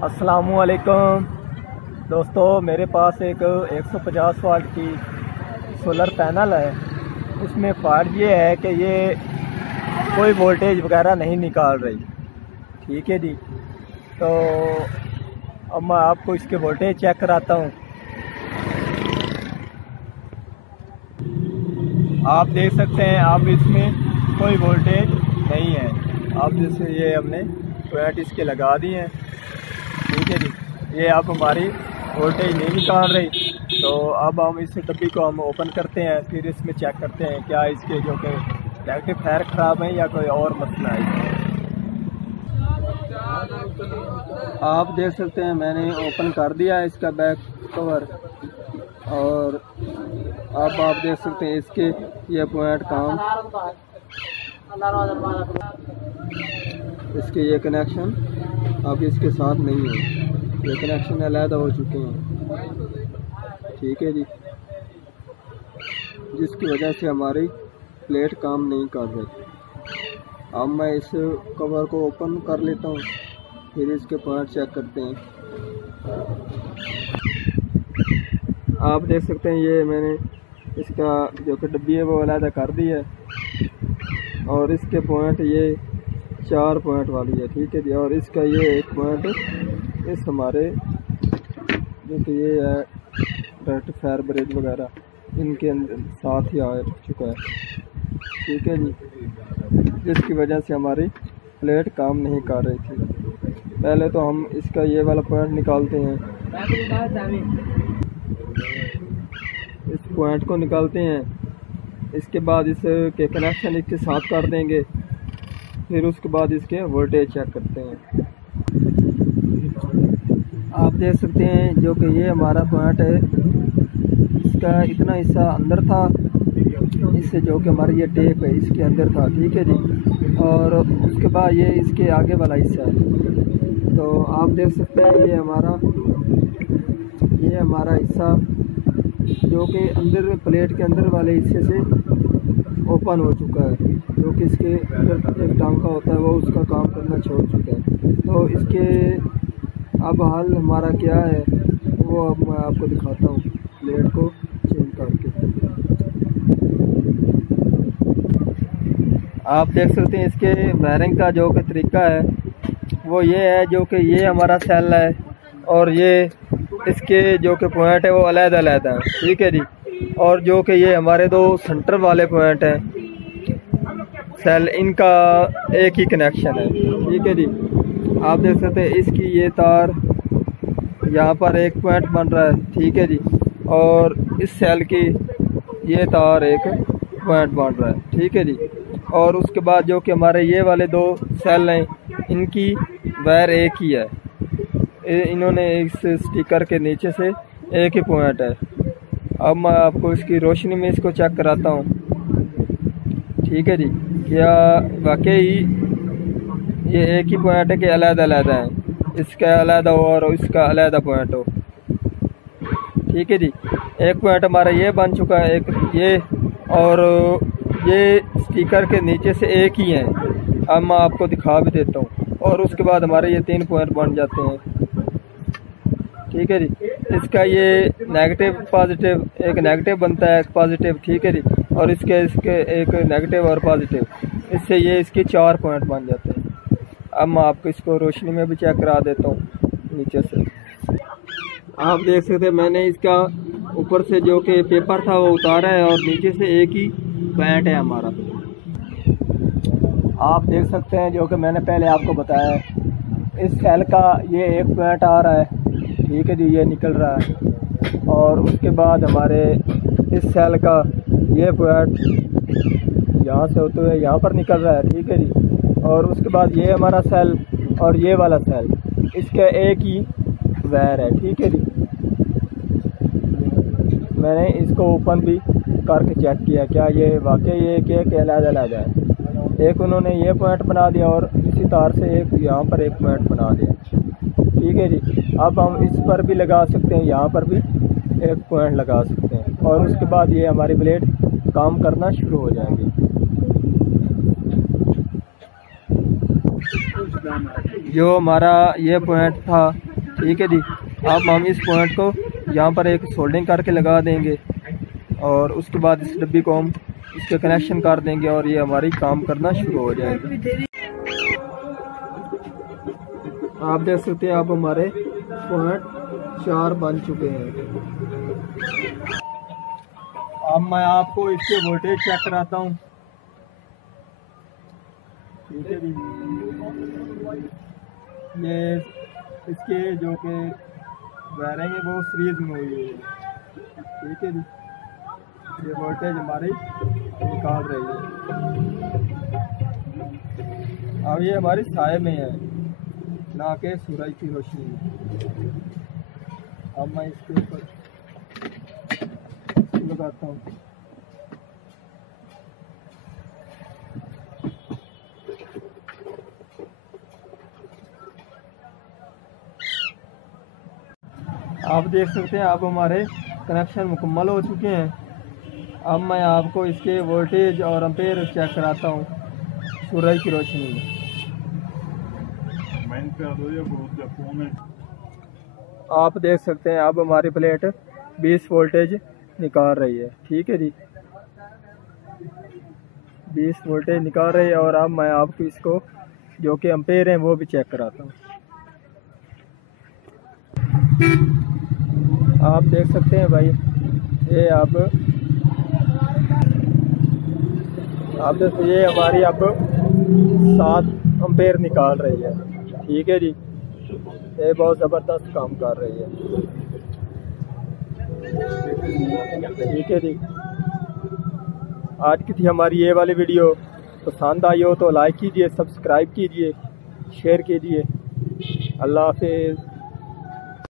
अस्सलामुअलैकुम दोस्तों, मेरे पास एक 150 वाट की सोलर पैनल है। इसमें फ़ॉल्ट ये है कि ये कोई वोल्टेज वगैरह नहीं निकाल रही। ठीक है जी, तो अब मैं आपको इसके वोल्टेज चेक कराता हूँ। आप देख सकते हैं, आप इसमें कोई वोल्टेज नहीं है। आप जैसे ये हमने पॉइंट इसके लगा दिए हैं। ठीक है जी, ये अब हमारी वोल्टेज नहीं निकाल रही। तो अब हम इस डब्बी को हम ओपन करते हैं, फिर इसमें चेक करते हैं क्या इसके जो कि नेगेटिव फायर ख़राब है या कोई और मसला है। आप देख सकते हैं मैंने ओपन कर दिया है इसका बैक कवर, और अब आप देख सकते हैं इसके ये पॉइंट काम, इसके ये कनेक्शन अब इसके साथ नहीं है, ये कनेक्शन अलग हो चुके हैं। ठीक है जी, जिसकी वजह से हमारी प्लेट काम नहीं कर रही। अब मैं इस कवर को ओपन कर लेता हूँ, फिर इसके पॉइंट चेक करते हैं। आप देख सकते हैं ये मैंने इसका जो कि डब्बी है वो अलग कर दी है, और इसके पॉइंट ये 4 पॉइंट वाली है। ठीक है जी, और इसका ये एक पॉइंट इस हमारे जो कि ये है डायरेक्ट फायर ब्रेक वगैरह इनके अंदर साथ ही आ चुका है। ठीक है जी, जिसकी वजह से हमारी प्लेट काम नहीं कर रही थी। पहले तो हम इसका ये वाला पॉइंट निकालते हैं, इस पॉइंट को निकालते हैं। इसके बाद इसके कनेक्शन इसके साथ कर देंगे, फिर उसके बाद इसके वोल्टेज चेक करते हैं। आप देख सकते हैं जो कि ये हमारा पॉइंट है, इसका इतना हिस्सा अंदर था, इससे जो कि हमारी ये टेप है इसके अंदर था। ठीक है जी, और उसके बाद ये इसके आगे वाला हिस्सा है। तो आप देख सकते हैं ये हमारा हिस्सा जो कि अंदर प्लेट के अंदर वाले हिस्से से ओपन हो चुका है, जो कि इसके अंदर एक टांका होता है वो उसका काम करना छोड़ चुका है। तो इसके अब हाल हमारा क्या है वो अब मैं आपको दिखाता हूँ, प्लेट को चेंज करके। आप देख सकते हैं इसके वायरिंग का जो कि तरीका है वो ये है, जो कि ये हमारा सेल है और ये इसके जो कि पॉइंट है वो अलग-अलग है। ठीक है जी, और जो कि ये हमारे 2 सेंटर वाले पॉइंट हैं सेल, इनका एक ही कनेक्शन है। ठीक है जी, आप देख सकते हैं इसकी ये तार यहाँ पर एक पॉइंट बन रहा है। ठीक है जी, और इस सेल की ये तार एक पॉइंट बन रहा है। ठीक है जी, और उसके बाद जो कि हमारे ये वाले 2 सेल हैं इनकी वायर एक ही है, इन्होंने इस स्टिकर के नीचे से एक ही पॉइंट है। अब मैं आपको इसकी रोशनी में इसको चेक कराता हूँ। ठीक है जी, क्या वाकई ये एक ही पॉइंट है कि अलग-अलग हैं, इसका अलग हो और इसका अलग पॉइंट हो। ठीक है जी, एक पॉइंट हमारा ये बन चुका है, एक ये, और ये स्टिकर के नीचे से एक ही है। अब मैं आपको दिखा भी देता हूँ, और उसके बाद हमारे ये 3 पॉइंट बन जाते हैं। ठीक है जी, इसका ये नेगेटिव पॉजिटिव, एक नेगेटिव बनता है एक पॉजिटिव। ठीक है जी, और इसके एक नेगेटिव और पॉजिटिव, इससे ये इसके 4 पॉइंट बन जाते हैं। अब मैं आपको इसको रोशनी में भी चेक करा देता हूँ नीचे से। आप देख सकते हैं मैंने इसका ऊपर से जो कि पेपर था वो उतारा है, और नीचे से एक ही पॉइंट है हमारा। आप देख सकते हैं जो कि मैंने पहले आपको बताया है, इस सेल का ये एक पॉइंट आ रहा है। ठीक है जी, ये निकल रहा है, और उसके बाद हमारे इस सेल का ये पॉइंट यहाँ से होते हुए यहाँ पर निकल रहा है। ठीक है जी, और उसके बाद ये हमारा सेल और ये वाला सेल, इसका एक ही वायर है। ठीक है जी, मैंने इसको ओपन भी करके चेक किया, क्या ये वाकई ये एक अलग-अलग है। एक उन्होंने ये पॉइंट बना दिया और इसी तार से एक यहाँ पर एक पॉइंट बना दिया। ठीक है जी, अब हम इस पर भी लगा सकते हैं, यहाँ पर भी एक पॉइंट लगा सकते हैं, और उसके बाद ये हमारी ब्लेड काम करना शुरू हो जाएगी। जो हमारा ये पॉइंट था, ठीक है जी। अब हम इस पॉइंट को यहाँ पर एक सोल्डिंग करके लगा देंगे और उसके बाद इस डब्बी को हम इसके कनेक्शन कर देंगे और ये हमारी काम करना शुरू हो जाएगी। आप देख सकते हैं अब हमारे पॉइंट 4 बन चुके हैं। अब मैं आपको इसके वोल्टेज चेक कराता हूँ, ठीक है जी। ये इसके जो कि वायरिंग है वो सीरीज में हुई है, ठीक है जी। ये वोल्टेज हमारी निकाल रही है। अब ये हमारी साए में है, ना के सूरज की रोशनी में। अब मैं इसके ऊपर लगाता हूँ। आप देख सकते हैं अब हमारे कनेक्शन मुकम्मल हो चुके हैं। अब मैं आपको इसके वोल्टेज और एम्पेयर चेक कराता हूँ सूरज की रोशनी में। आप देख सकते हैं अब हमारी प्लेट 20 वोल्टेज निकाल रही है, ठीक है जी। 20 वोल्टेज निकाल रही है। और अब मैं आपको इसको जो कि एम्पेयर हैं वो भी चेक कराता हूँ। आप देख सकते हैं भाई, ये अब आप देखो ये हमारी अब 7 एम्पेयर निकाल रही है, ठीक है जी। ये बहुत ज़बरदस्त काम कर रही है, ठीक है जी। आज की थी हमारी ये वाली वीडियो। पसंद आई हो तो लाइक कीजिए, सब्सक्राइब कीजिए, शेयर कीजिए। अल्लाह हाफिज़।